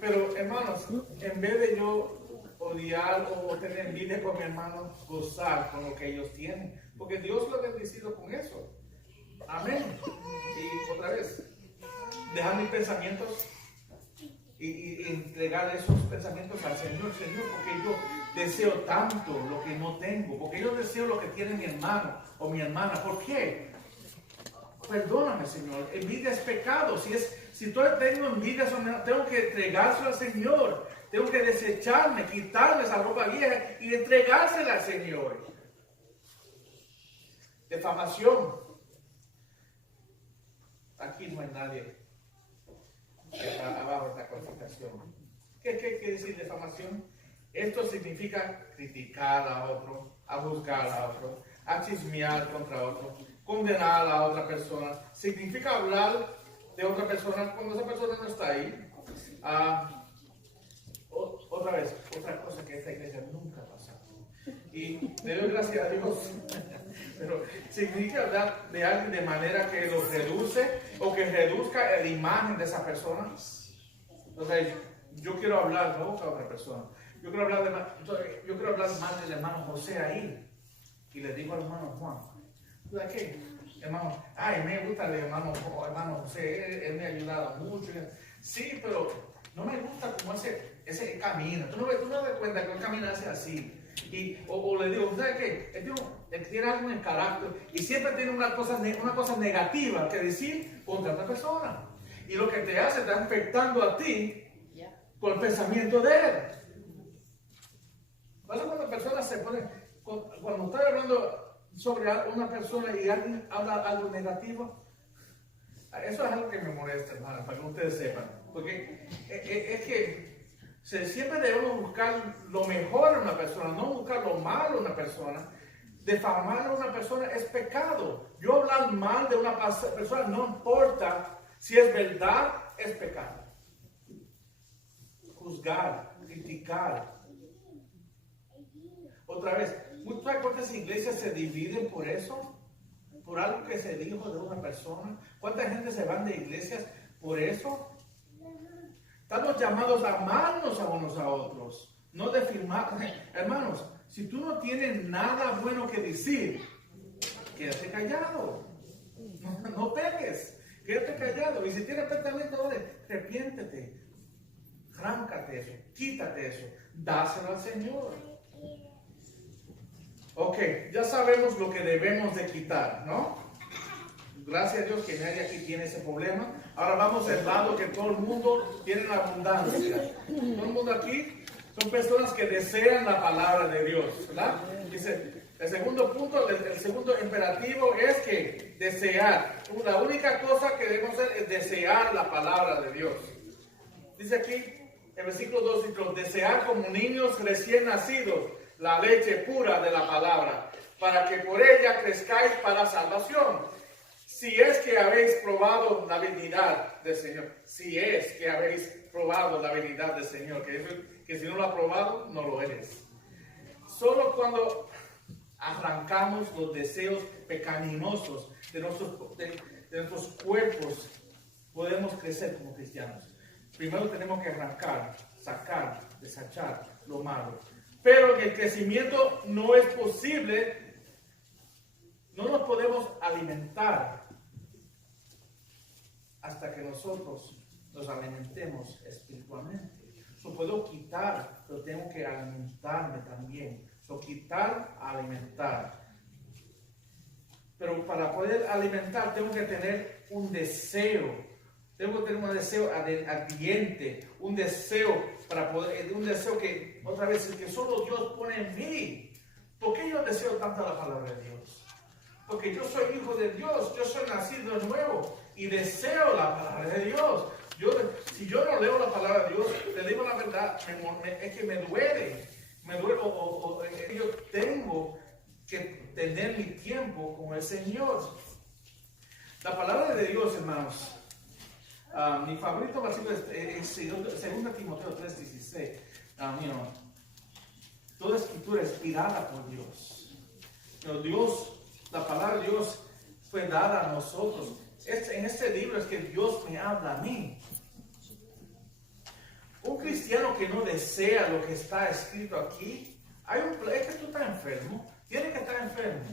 Pero hermanos, en vez de yo odiar o tener envidia con mi hermano, gozar con lo que ellos tienen. Porque Dios lo ha bendecido con eso. Amén. Y otra vez, dejar mis pensamientos y entregar esos pensamientos al Señor, porque yo deseo tanto lo que no tengo, porque yo deseo lo que tiene mi hermano o mi hermana. ¿Por qué? Perdóname, Señor, envidia es pecado. Si tú tengo envidia, tengo que entregárselo al Señor, tengo que desecharme, quitarme esa ropa vieja y entregársela al Señor. Difamación. Aquí no hay nadie. Abajo esta cualificación. ¿Qué quiere decir difamación? Esto significa criticar a otro, a juzgar a otro, a chismear contra otro, condenar a otra persona. Significa hablar de otra persona cuando esa persona no está ahí. Otra vez, otra cosa que esta iglesia nunca ha pasado. Y le doy gracias a Dios. Pero significa hablar de alguien de manera que lo reduce o que reduzca la imagen de esa persona. O sea, yo quiero hablar, no a otra persona. Yo quiero hablar más del hermano José ahí. Y le digo al hermano Juan, ¿tú de qué? Hermano, me gusta el hermano José, él me ha ayudado mucho. Sí, pero no me gusta como ese camino. Tú no te das cuenta que él camina así. O le digo, ¿sabes qué? Él tiene algo en el carácter y siempre tiene una cosa negativa que decir contra otra persona. Y lo que te hace está afectando a ti con el pensamiento de él. ¿Vale? Cuando la persona se pone, cuando estoy hablando sobre una persona y alguien habla algo negativo, eso es algo que me molesta, hermano, para que ustedes sepan. Porque es que siempre debemos buscar lo mejor en una persona, no buscar lo malo en una persona. Difamar a una persona es pecado. Yo hablar mal de una persona, no importa si es verdad, es pecado. Juzgar, criticar. Otra vez, ¿cuántas iglesias se dividen por eso? Por algo que se dijo de una persona. ¿Cuánta gente se van de iglesias por eso? Estamos llamados a amarnos a unos a otros, no de firmar. Hermanos, si tú no tienes nada bueno que decir, quédate callado. No pegues, quédate callado. Y si tienes pensamiento, arrepiéntete, arráncate eso, quítate eso, dáselo al Señor. Ok, ya sabemos lo que debemos de quitar, ¿no? Gracias a Dios que nadie aquí tiene ese problema. Ahora vamos al lado que todo el mundo tiene la abundancia. Todo el mundo aquí Son personas que desean la palabra de Dios, ¿verdad? Dice, el segundo punto, el segundo imperativo es que desear. La única cosa que debemos hacer es desear la palabra de Dios. Dice aquí, en versículo 2, desear como niños recién nacidos la leche pura de la palabra, para que por ella crezcáis para salvación. Si es que habéis probado la benignidad del Señor. Si es que habéis probado la benignidad del Señor. Que si no lo ha probado, no lo eres. Solo cuando arrancamos los deseos pecaminosos de nuestros cuerpos, podemos crecer como cristianos. Primero tenemos que arrancar, sacar, desechar lo malo. Pero el crecimiento no es posible. No nos podemos alimentar hasta que nosotros nos alimentemos espiritualmente. Yo puedo quitar, pero tengo que alimentarme también. Quitar, alimentar. Pero para poder alimentar tengo que tener un deseo. Tengo que tener un deseo ardiente, un deseo para poder, un deseo que, otra vez, que solo Dios pone en mí. ¿Por qué yo deseo tanto la palabra de Dios? Porque yo soy hijo de Dios, yo soy nacido de nuevo y deseo la palabra de Dios. Si yo no leo la palabra de Dios, te digo la verdad, es que me duele. Yo tengo que tener mi tiempo con el Señor. La palabra de Dios, hermanos. Mi favorito versículo es 2 Timoteo 3:16. Toda escritura es inspirada por Dios. Pero la palabra de Dios fue dada a nosotros. En este libro es que Dios me habla a mí. Un cristiano que no desea lo que está escrito aquí, es que tú estás enfermo. Tiene que estar enfermo.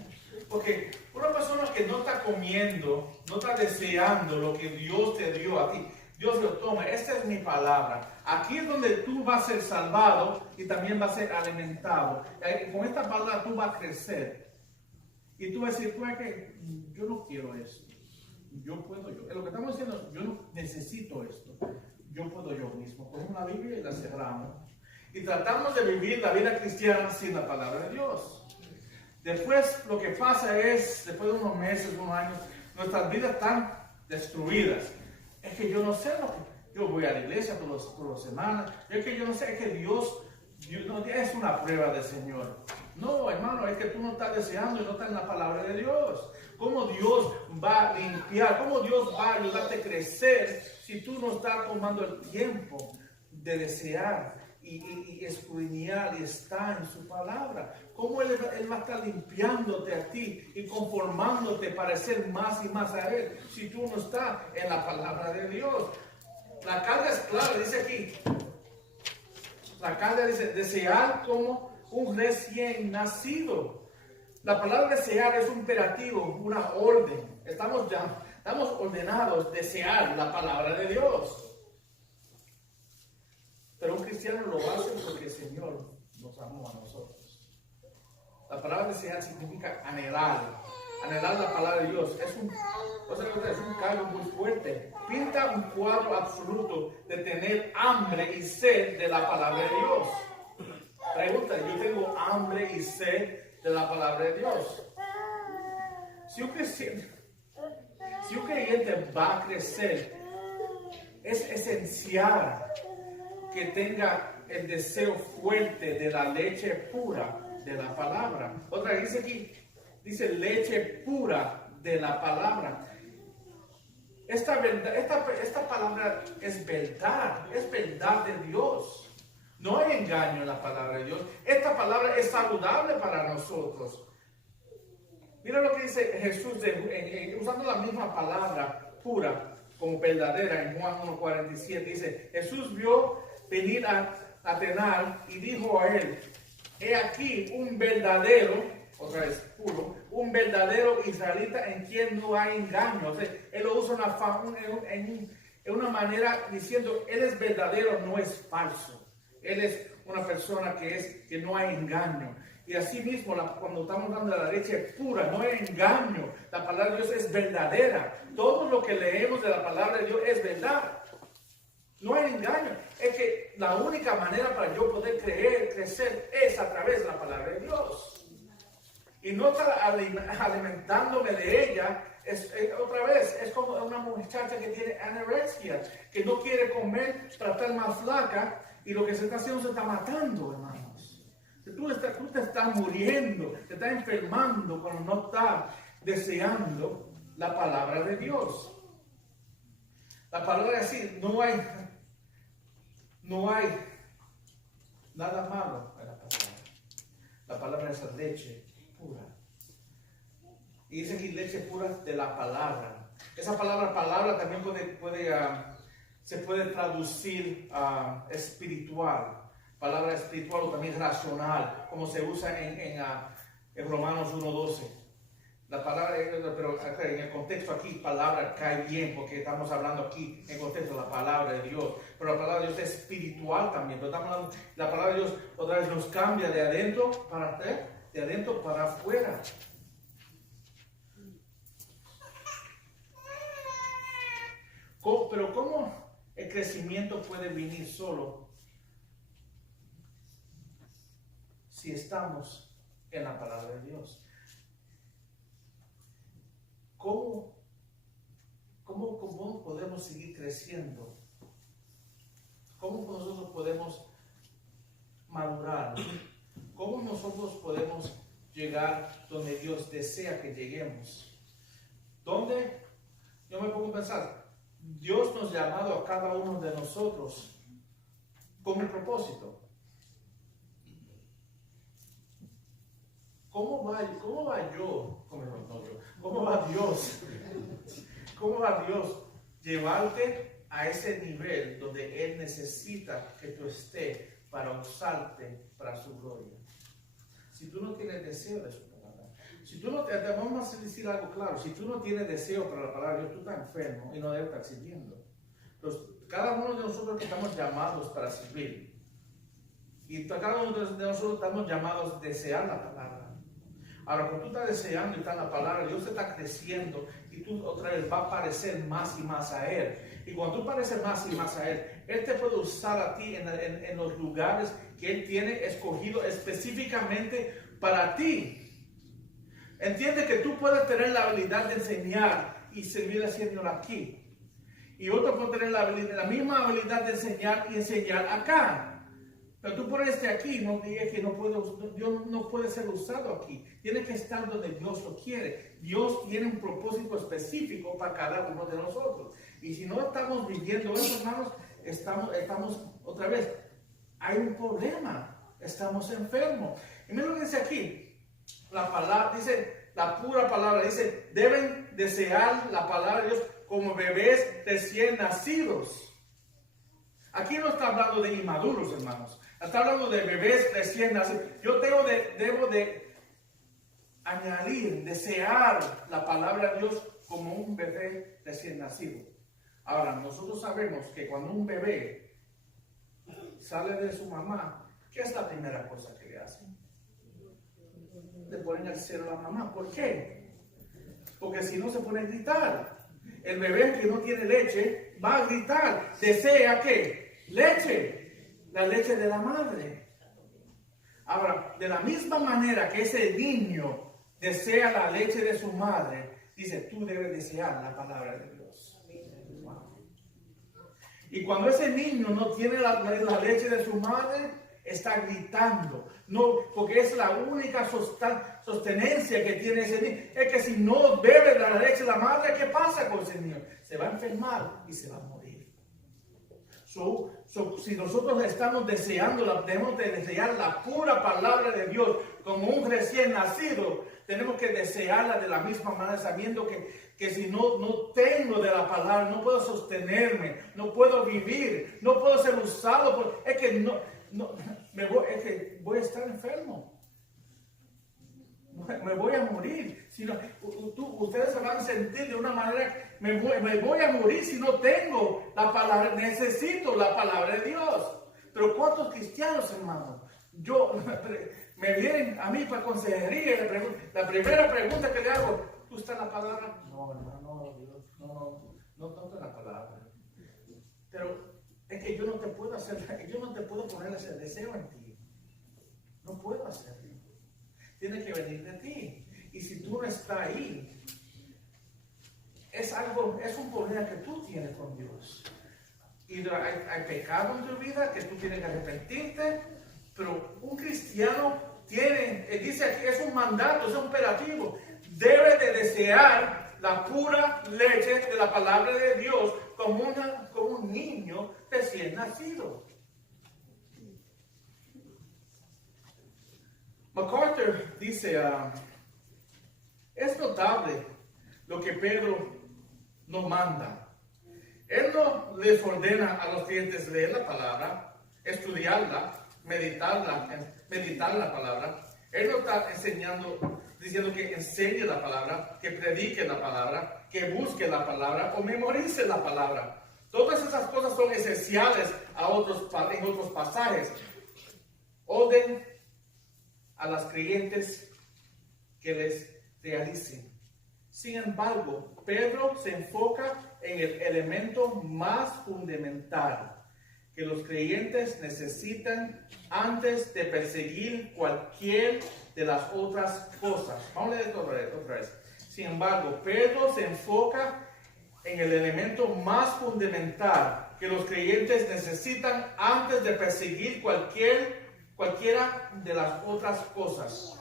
Porque una persona que no está comiendo, no está deseando lo que Dios te dio a ti, Dios lo toma. Esta es mi palabra. Aquí es donde tú vas a ser salvado y también vas a ser alimentado. Con esta palabra tú vas a crecer. Y tú vas a decir, que yo no quiero esto. Yo puedo yo. Lo que estamos diciendo, yo no necesito esto. Yo puedo yo mismo. Cogemos la Biblia y la cerramos. Y tratamos de vivir la vida cristiana sin la palabra de Dios. Después lo que pasa es, después de unos meses, unos años, nuestras vidas están destruidas. Es que yo no sé lo que... Yo voy a la iglesia todas las semanas. Es que yo no sé, es que Dios no es una prueba del Señor. No, hermano, es que tú no estás deseando y no estás en la palabra de Dios. ¿Cómo Dios va a limpiar? ¿Cómo Dios va a ayudarte a crecer si tú no estás tomando el tiempo de desear y escudriñar y estar en su palabra? ¿Cómo Él va a estar limpiándote a ti y conformándote para ser más y más a Él si tú no estás en la palabra de Dios? La carga es clara, dice aquí. La carga dice, desear como un recién nacido. La palabra desear es un imperativo, una orden. Estamos ordenados a desear la palabra de Dios. Pero un cristiano lo hace porque el Señor nos amó a nosotros. La palabra desear significa anhelar. Anhelar la palabra de Dios es un cargo muy fuerte. Pinta un cuadro absoluto de tener hambre y sed de la palabra de Dios. Pregunta, yo tengo hambre y sed de la palabra de Dios. Si un creyente va a crecer, es esencial que tenga el deseo fuerte de la leche pura de la palabra. Otra vez dice aquí, dice leche pura de la palabra. Esta palabra es verdad de Dios. No hay engaño en la palabra de Dios. Esta palabra es saludable para nosotros. Mira lo que dice Jesús usando la misma palabra pura como verdadera en Juan 1:47. Dice, Jesús vio venir a Natanael y dijo a él, he aquí un verdadero, otra vez puro, un verdadero israelita en quien no hay engaño. O sea, él lo usa en una manera diciendo, él es verdadero, no es falso. Él es una persona que no hay engaño. Y así mismo, cuando estamos dando la leche pura, no hay engaño. La palabra de Dios es verdadera. Todo lo que leemos de la palabra de Dios es verdad. No hay engaño. Es que la única manera para yo poder crecer es a través de la palabra de Dios. Y no estar alimentándome de ella. Otra vez, es como una muchacha que tiene anorexia, que no quiere comer para estar más flaca, y lo que se está haciendo se está matando, hermanos. Tú te estás muriendo, te estás enfermando cuando no estás deseando la palabra de Dios. La palabra es así, no hay nada malo en la palabra. La palabra es leche pura. Y dice aquí leche pura de la palabra. Esa palabra también se puede traducir espiritual. Palabra espiritual o también racional, como se usa en Romanos 1:12. La palabra, pero en el contexto aquí, palabra cae bien, porque estamos hablando aquí en contexto de la palabra de Dios. Pero la palabra de Dios es espiritual también. Pero la palabra de Dios otra vez nos cambia de adentro para afuera. Pero ¿cómo el crecimiento puede venir solo si estamos en la palabra de Dios? ¿Cómo podemos seguir creciendo? ¿Cómo nosotros podemos madurar? ¿Cómo nosotros podemos llegar donde Dios desea que lleguemos? ¿Dónde? Yo me pongo a pensar, Dios nos ha llamado a cada uno de nosotros con un propósito. ¿Cómo va Dios llevarte a ese nivel donde Él necesita que tú estés para usarte para su gloria? Si tú no tienes deseo de su palabra, vamos a decir algo claro, si tú no tienes deseo para la palabra de Dios, tú estás enfermo y no debes estar sirviendo. Entonces, cada uno de nosotros que estamos llamados para servir, y cada uno de nosotros estamos llamados a desear la palabra. Ahora, cuando tú estás deseando y está en la palabra, Dios te está creciendo y tú otra vez vas a parecer más y más a Él. Y cuando tú pareces más y más a Él, Él te puede usar a ti en los lugares que Él tiene escogido específicamente para ti. Entiende que tú puedes tener la habilidad de enseñar y seguir haciéndolo aquí. Y otro puede tener la misma habilidad de enseñar y enseñar acá. Pero tú por aquí, no digas que Dios no puede ser usado aquí. Tiene que estar donde Dios lo quiere. Dios tiene un propósito específico para cada uno de nosotros. Y si no estamos viviendo eso, hermanos, estamos otra vez, hay un problema. Estamos enfermos. Y mira lo que dice aquí. La palabra, dice, la pura palabra, dice, deben desear la palabra de Dios como bebés recién nacidos. Aquí no está hablando de inmaduros, hermanos. Está hablando de bebés recién nacidos. Yo debo de añadir, desear la palabra de Dios como un bebé recién nacido. Ahora, nosotros sabemos que cuando un bebé sale de su mamá, ¿qué es la primera cosa que le hacen? Le ponen el celo a la mamá. ¿Por qué? Porque si no se pone a gritar. El bebé que no tiene leche va a gritar. ¿Desea qué? Leche. La leche de la madre. Ahora, de la misma manera que ese niño desea la leche de su madre, dice, tú debes desear la palabra de Dios. Wow. Y cuando ese niño no tiene la leche de su madre, está gritando. No, porque es la única sostenencia que tiene ese niño. Es que si no bebe la leche de la madre, ¿qué pasa con ese niño? Se va a enfermar y se va a morir. Si nosotros estamos deseando, debemos de desear la pura palabra de Dios como un recién nacido, tenemos que desearla de la misma manera, sabiendo que si no tengo de la palabra, no puedo sostenerme, no puedo vivir, no puedo ser usado, es que voy a estar enfermo. Me voy a morir. Si no, ustedes se van a sentir de una manera, me voy a morir si no tengo la palabra. Necesito la palabra de Dios. Pero ¿cuántos cristianos, hermanos? Me vienen a mí para consejería. La primera pregunta que le hago, ¿tú estás en la palabra? No, hermano, Dios, no está en la palabra. Pero es que yo no te puedo hacer, yo no te puedo poner ese deseo en ti. No puedo hacerlo. Tiene que venir de ti. Y si tú no estás ahí, es un problema que tú tienes con Dios. Y hay pecado en tu vida que tú tienes que arrepentirte, pero un cristiano dice aquí, es un mandato, es un imperativo. Debe de desear la pura leche de la palabra de Dios como un niño recién nacido. MacArthur dice, es notable lo que Pedro nos manda. Él no les ordena a los clientes leer la palabra, estudiarla, meditar la palabra. Él no está diciendo que enseñe la palabra, que predique la palabra, que busque la palabra o memorice la palabra. Todas esas cosas son esenciales en otros pasajes. Orden a las creyentes que les realicen. Sin embargo, Pedro se enfoca en el elemento más fundamental que los creyentes necesitan antes de perseguir cualquier de las otras cosas. Vamos a leer esto otra vez. Sin embargo, Pedro se enfoca en el elemento más fundamental que los creyentes necesitan antes de perseguir cualquiera de las otras cosas.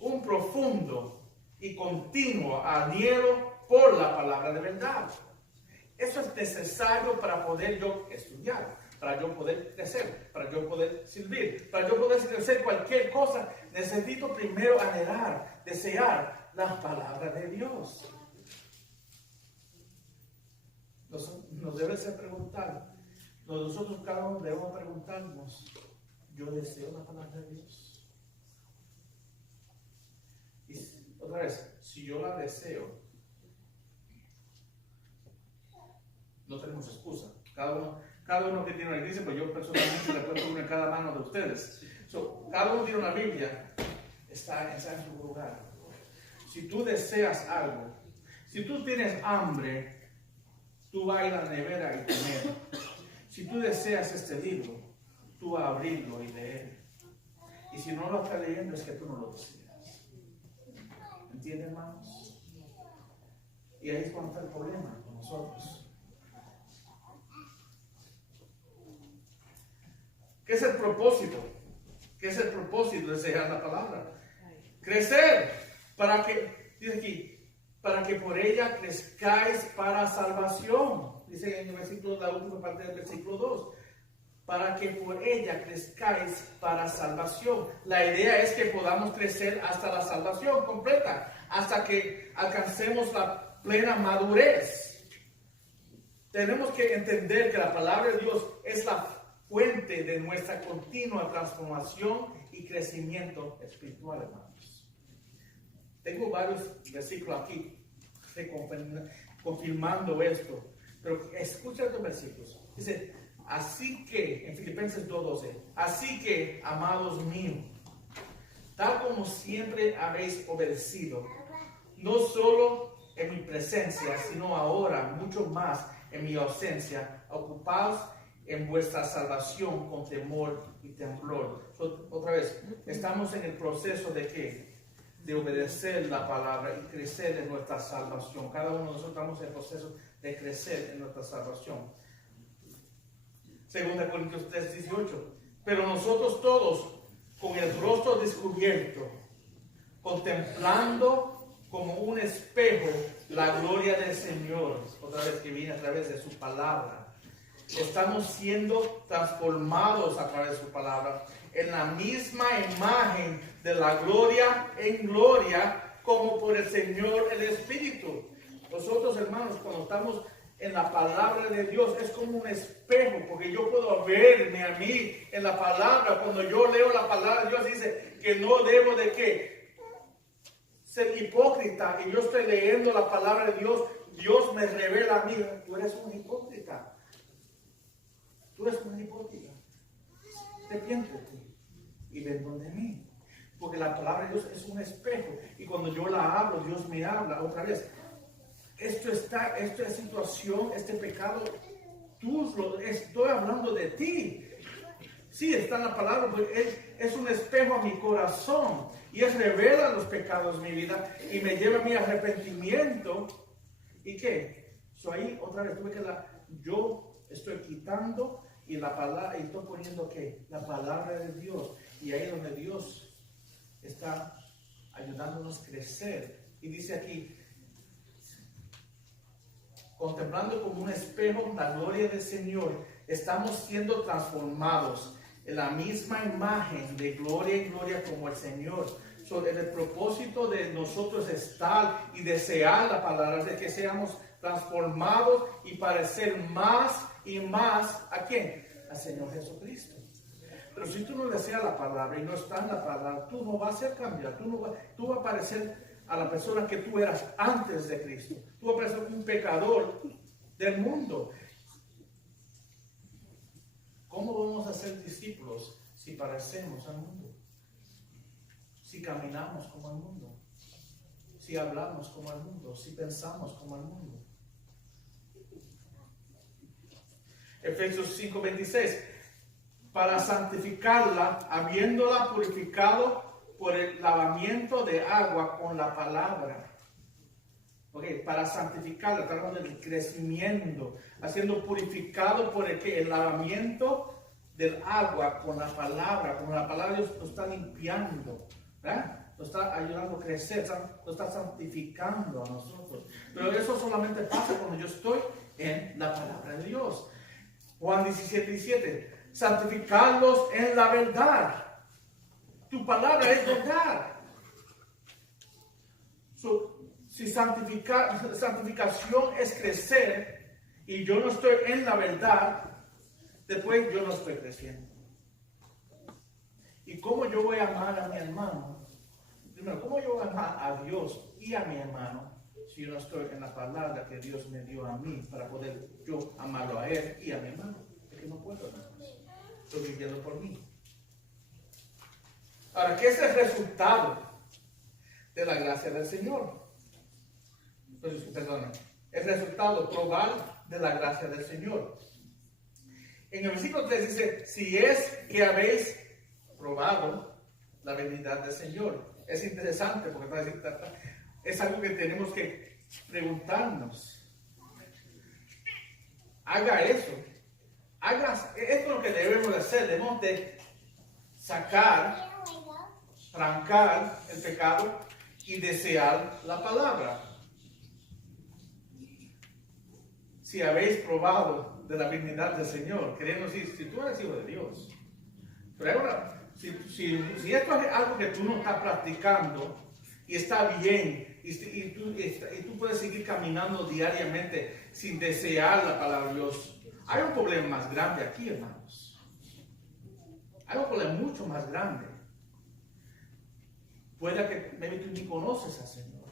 Un profundo y continuo anhelo por la palabra de verdad. Eso es necesario para poder yo estudiar, para yo poder crecer, para yo poder servir, para yo poder hacer cualquier cosa. Necesito primero anhelar, desear la palabra de Dios. Nos debe ser preguntar, nosotros cada uno debemos preguntarnos, ¿yo deseo la palabra de Dios? Y otra vez, si yo la deseo, no tenemos excusa. Cada uno que tiene una iglesia, pues yo personalmente le puedo una en cada mano de ustedes. Cada uno tiene una Biblia, está en su lugar. Si tú deseas algo, si tú tienes hambre, tú vas a ir a la nevera y comer. Si tú deseas este libro, tú vas a abrirlo y leer. Y si no lo estás leyendo, es que tú no lo deseas. ¿Entienden, hermanos? Y ahí es cuando está el problema con nosotros. ¿Qué es el propósito? ¿Qué es el propósito de desear la palabra? Crecer. Para que, dice aquí, para que por ella crezcáis para salvación. Dice en el versículo, la última parte del versículo 2. Para que por ella crezcáis para salvación. La idea es que podamos crecer hasta la salvación completa, hasta que alcancemos la plena madurez. Tenemos que entender que la palabra de Dios es la fuente de nuestra continua transformación y crecimiento espiritual, hermanos. Tengo varios versículos aquí confirmando esto, pero escucha estos versículos. Dice, así que, en Filipenses 2:12, así que, amados míos, tal como siempre habéis obedecido, no solo en mi presencia, sino ahora, mucho más en mi ausencia, ocupaos en vuestra salvación con temor y temblor. Otra vez, estamos en el proceso de ¿qué? De obedecer la palabra y crecer en nuestra salvación. Cada uno de nosotros estamos en el proceso de crecer en nuestra salvación. 2 Corintios 3:18. Pero nosotros todos, con el rostro descubierto, contemplando como un espejo la gloria del Señor, otra vez que viene a través de su palabra, estamos siendo transformados a través de su palabra en la misma imagen de la gloria en gloria, como por el Señor el Espíritu. Nosotros, hermanos, cuando estamos en la palabra de Dios, es como un espejo, porque yo puedo verme a mí en la palabra. Cuando yo leo la palabra de Dios, dice que no debo de ¿qué? Ser hipócrita. Y yo estoy leyendo la palabra de Dios, Dios me revela a mí, tú eres un hipócrita. Tú eres un hipócrita. Arrepiéntete y ven donde mí. Porque la palabra de Dios es un espejo. Y cuando yo la hablo, Dios me habla otra vez. Esta situación, este pecado estoy hablando de ti. Sí, está en la palabra, pero es un espejo a mi corazón y es revela los pecados de mi vida y me lleva a mi arrepentimiento. ¿Y qué? Ahí otra vez tuve que yo estoy quitando y la palabra, y estoy poniendo ¿qué? La palabra de Dios. Y ahí es donde Dios está ayudándonos a crecer. Y dice aquí, contemplando como un espejo la gloria del Señor, estamos siendo transformados en la misma imagen de gloria en gloria como el Señor. El propósito de nosotros estar y desear la palabra de que seamos transformados y parecer más y más ¿a quién? Al Señor Jesucristo. Pero si tú no deseas la palabra y no estás en la palabra, tú no vas a ser cambiado, tú vas a parecer a la persona que tú eras antes de Cristo. Tú vas a parecer un pecador del mundo. ¿Cómo vamos a ser discípulos si parecemos al mundo? Si caminamos como el mundo, si hablamos como el mundo, si pensamos como el mundo. Efesios 5:26, para santificarla, habiéndola purificado por el lavamiento de agua con la palabra. Para santificarla, está hablando del crecimiento, haciendo purificado por el lavamiento del agua con la palabra. Como la palabra de Dios lo está limpiando, ¿verdad? Lo está ayudando a crecer, lo está santificando a nosotros. Pero eso solamente pasa cuando yo estoy en la palabra de Dios. Juan 17:7, santificarlos en la verdad. Tu palabra es verdad. Si santificación es crecer y yo no estoy en la verdad, después yo no estoy creciendo. ¿Y cómo yo voy a amar a mi hermano? Primero, ¿cómo yo voy a amar a Dios y a mi hermano si yo no estoy en la palabra que Dios me dio a mí para poder yo amarlo a él y a mi hermano? Es que no puedo, hermanos. Estoy viviendo por mí. Ahora, ¿qué es el resultado de la gracia del Señor? Perdón, el resultado probar de la gracia del Señor. En el versículo 3 dice, si es que habéis probado la benignidad del Señor. Es interesante porque es algo que tenemos que preguntarnos. Haga eso. Esto es lo que debemos de hacer. Debemos de sacar, arrancar el pecado y desear la palabra. Si habéis probado de la benignidad del Señor, queriendo decir, si tú eres hijo de Dios. Pero ahora, si esto es algo que tú no estás practicando y está bien, y tú puedes seguir caminando diariamente sin desear la palabra de Dios, hay un problema más grande aquí, hermanos. Hay un problema mucho más grande. Puede que maybe tú ni conoces al Señor.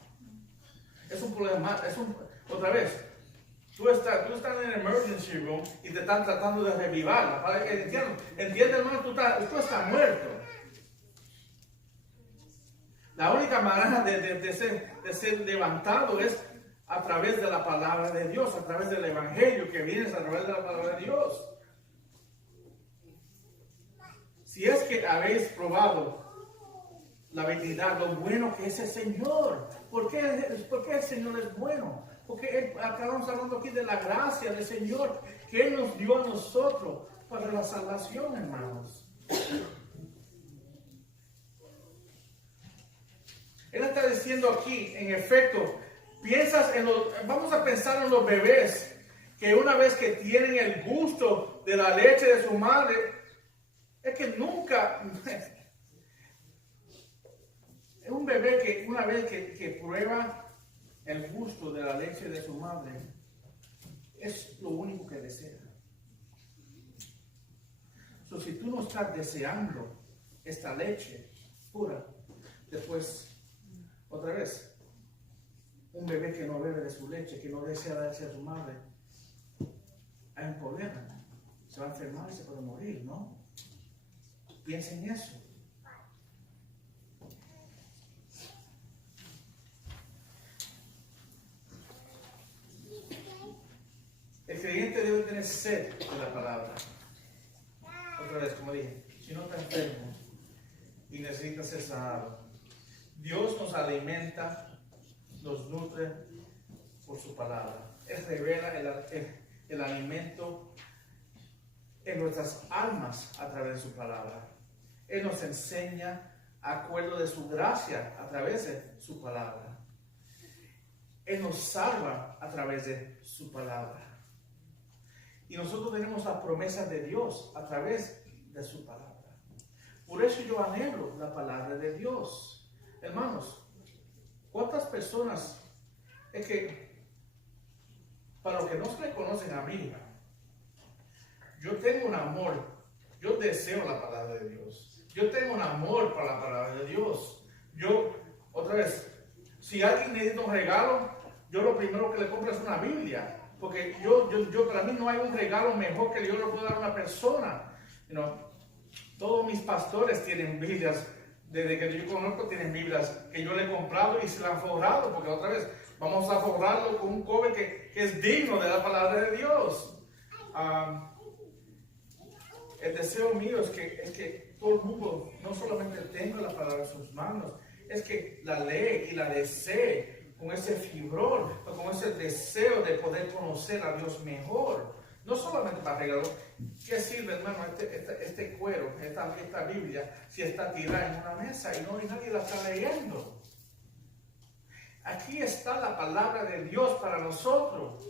Es un problema más, otra vez. Tú estás en el emergency room y te están tratando de revivar. Entiende, hermano, tú estás muerto. La única manera de ser levantado es a través de la palabra de Dios, a través del evangelio que viene a través de la palabra de Dios. Si es que habéis probado la benignidad, lo bueno que es el Señor. ¿Por qué el Señor es bueno? Porque acabamos hablando aquí de la gracia del Señor que Él nos dio a nosotros para la salvación, hermanos. Él está diciendo aquí, en efecto, vamos a pensar en los bebés que una vez que tienen el gusto de la leche de su madre, es que nunca... Es un bebé que una vez que prueba el gusto de la leche de su madre, es lo único que desea. Si tú no estás deseando esta leche pura, después, otra vez, un bebé que no bebe de su leche, que no desea la leche de su madre, hay un problema. Se va a enfermar y se puede morir, ¿no? Piensa en eso. El creyente debe tener tienes sed de la palabra, otra vez, como dije, si no estás enfermo y necesitas ser sanado, Dios nos alimenta, nos nutre por su palabra. Él revela el alimento en nuestras almas a través de su palabra. Él nos enseña acuerdo de su gracia a través de su palabra. Él nos salva a través de su palabra. Y nosotros tenemos la promesa de Dios a través de su palabra. Por eso yo anhelo la palabra de Dios. Hermanos, ¿cuántas personas es que, para los que no se me conocen a mí, yo tengo un amor, yo deseo la palabra de Dios. Yo tengo un amor para la palabra de Dios. Yo, otra vez, si alguien necesita un regalo, yo lo primero que le compro es una Biblia. Porque para mí no hay un regalo mejor que yo le pueda dar a una persona. Todos mis pastores tienen Biblias. Desde que yo conozco tienen Biblias que yo le he comprado y se la han forrado. Porque otra vez, vamos a forrarlo con un cover que es digno de la palabra de Dios. El deseo mío es que todo el mundo no solamente tenga la palabra en sus manos, es que la lee y la desee con ese fibrón, con ese deseo de poder conocer a Dios mejor. No solamente para regalar. ¿Qué sirve, hermano, este cuero, esta Biblia, si está tirada en una mesa y nadie la está leyendo? Aquí está la palabra de Dios para nosotros.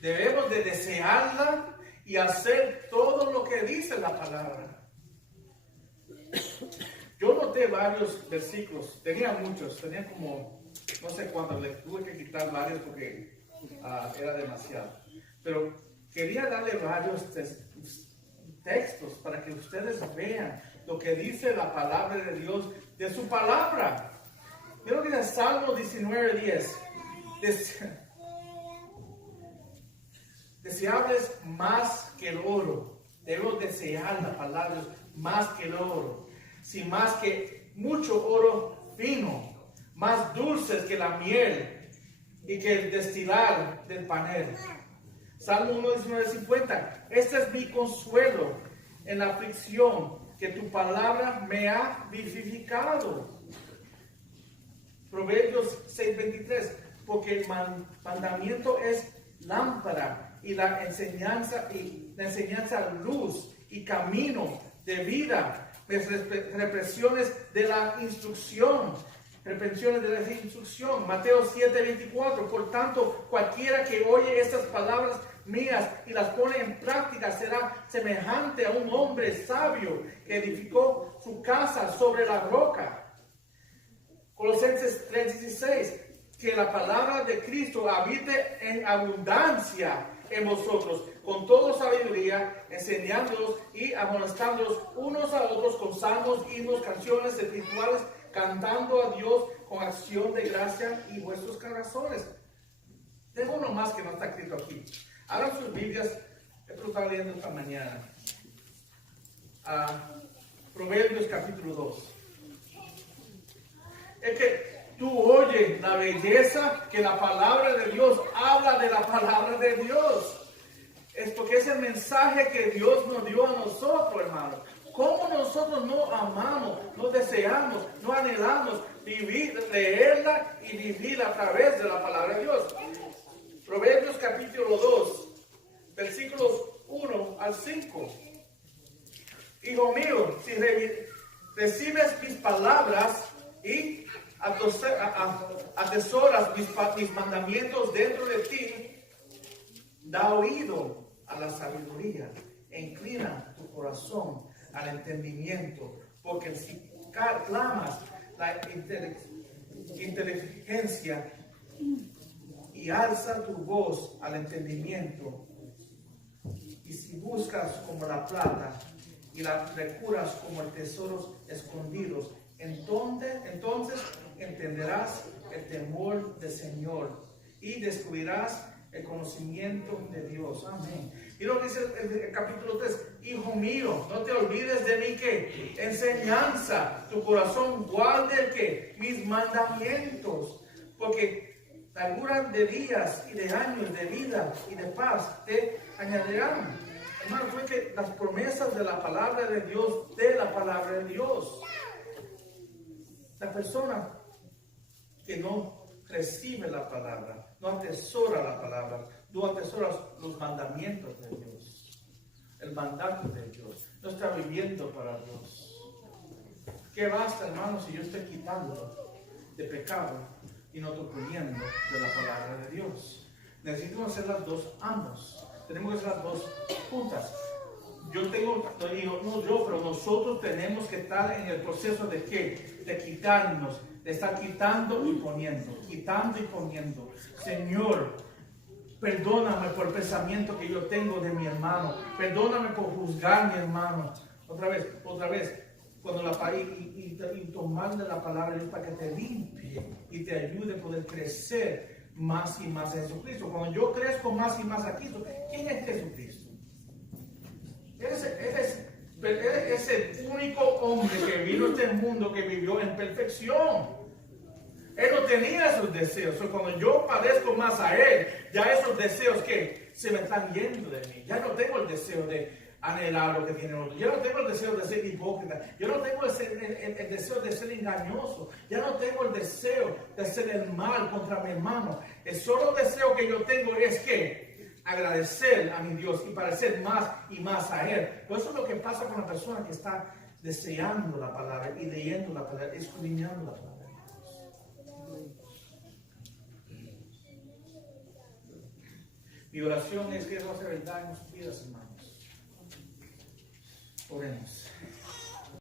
Debemos de desearla y hacer todo lo que dice la palabra. Yo noté varios versículos, tenía muchos, tenía como no sé cuántos, le tuve que quitar varios porque era demasiado. Pero quería darle varios textos para que ustedes vean lo que dice la palabra de Dios, de su palabra. Mira lo que dice Salmo 19:10. Deseables más que el oro. Debemos desear la palabra de Dios más que el oro. Sin más que mucho oro fino, más dulces que la miel y que el destilar del panel. Salmo 1:19-50. Este es mi consuelo en la aflicción, que tu palabra me ha vivificado. Proverbios 6:23. Porque el mandamiento es lámpara y la enseñanza luz y camino de vida. Represiones de la instrucción. Mateo 7:24. Por tanto, cualquiera que oye estas palabras mías y las pone en práctica será semejante a un hombre sabio que edificó su casa sobre la roca. Colosenses 3:16. Que la palabra de Cristo habite en abundancia en vosotros, con toda sabiduría, enseñándolos y amonestándolos unos a otros con salmos, himnos, canciones espirituales, cantando a Dios con acción de gracia y vuestros corazones. Tengo uno más que no está escrito aquí. Abran sus Biblias, esto lo estaba leyendo esta mañana. Proverbios capítulo 2. Es que tú oyes la belleza que la palabra de Dios habla de la palabra de Dios. Es porque es el mensaje que Dios nos dio a nosotros, hermanos. ¿Cómo nosotros no amamos, no deseamos, no anhelamos vivir, leerla y vivirla a través de la palabra de Dios? Proverbios capítulo 2, versículos 1-5. Hijo mío, si recibes mis palabras y atesoras mis mandamientos dentro de ti, da oído a la sabiduría e inclina tu corazón al entendimiento, porque si clamas la inteligencia y alza tu voz al entendimiento, y si buscas como la plata y la procuras como el tesoros escondidos, entonces entenderás el temor del Señor y descubrirás el conocimiento de Dios. Amén. Y lo que dice el capítulo 3, hijo mío, no te olvides de mí, que enseñanza, tu corazón guarde que mis mandamientos, porque largura de días y de años de vida y de paz te añadirán. Hermano, fue que las promesas de la palabra de Dios, la persona que no recibe la palabra, no atesora la palabra, no atesora los mandamientos de Dios, el mandato de Dios, no está viviendo para Dios. ¿Qué basta, hermano, si yo estoy quitando de pecado y no estoy poniendo de la palabra de Dios? Necesitamos hacer las dos ambos. Tenemos que hacer las dos juntas. Pero nosotros tenemos que estar en el proceso de ¿qué? De quitarnos, de estar quitando y poniendo, quitando y poniendo. Señor, perdóname por el pensamiento que yo tengo de mi hermano, perdóname por juzgar a mi hermano. Otra vez, cuando y tomar de la palabra de Dios para que te limpie y te ayude a poder crecer más y más en Jesucristo. Cuando yo crezco más y más a Cristo, ¿quién es Jesucristo? Él es el único hombre que vino a este mundo que vivió en perfección. Él no tenía esos deseos. Cuando yo padezco más a Él, ya esos deseos que se me están yendo de mí. Ya no tengo el deseo de anhelar lo que tiene otro. Yo no tengo el deseo de ser hipócrita. Yo no tengo el deseo de ser engañoso. Ya no tengo el deseo de hacer el mal contra mi hermano. El solo deseo que yo tengo es que agradecer a mi Dios y parecer más y más a Él. Por eso es lo que pasa con la persona que está deseando la palabra y leyendo la palabra, escudriñando la palabra. Mi oración es que eso sea verdad en sus vidas, hermanos. Oremos.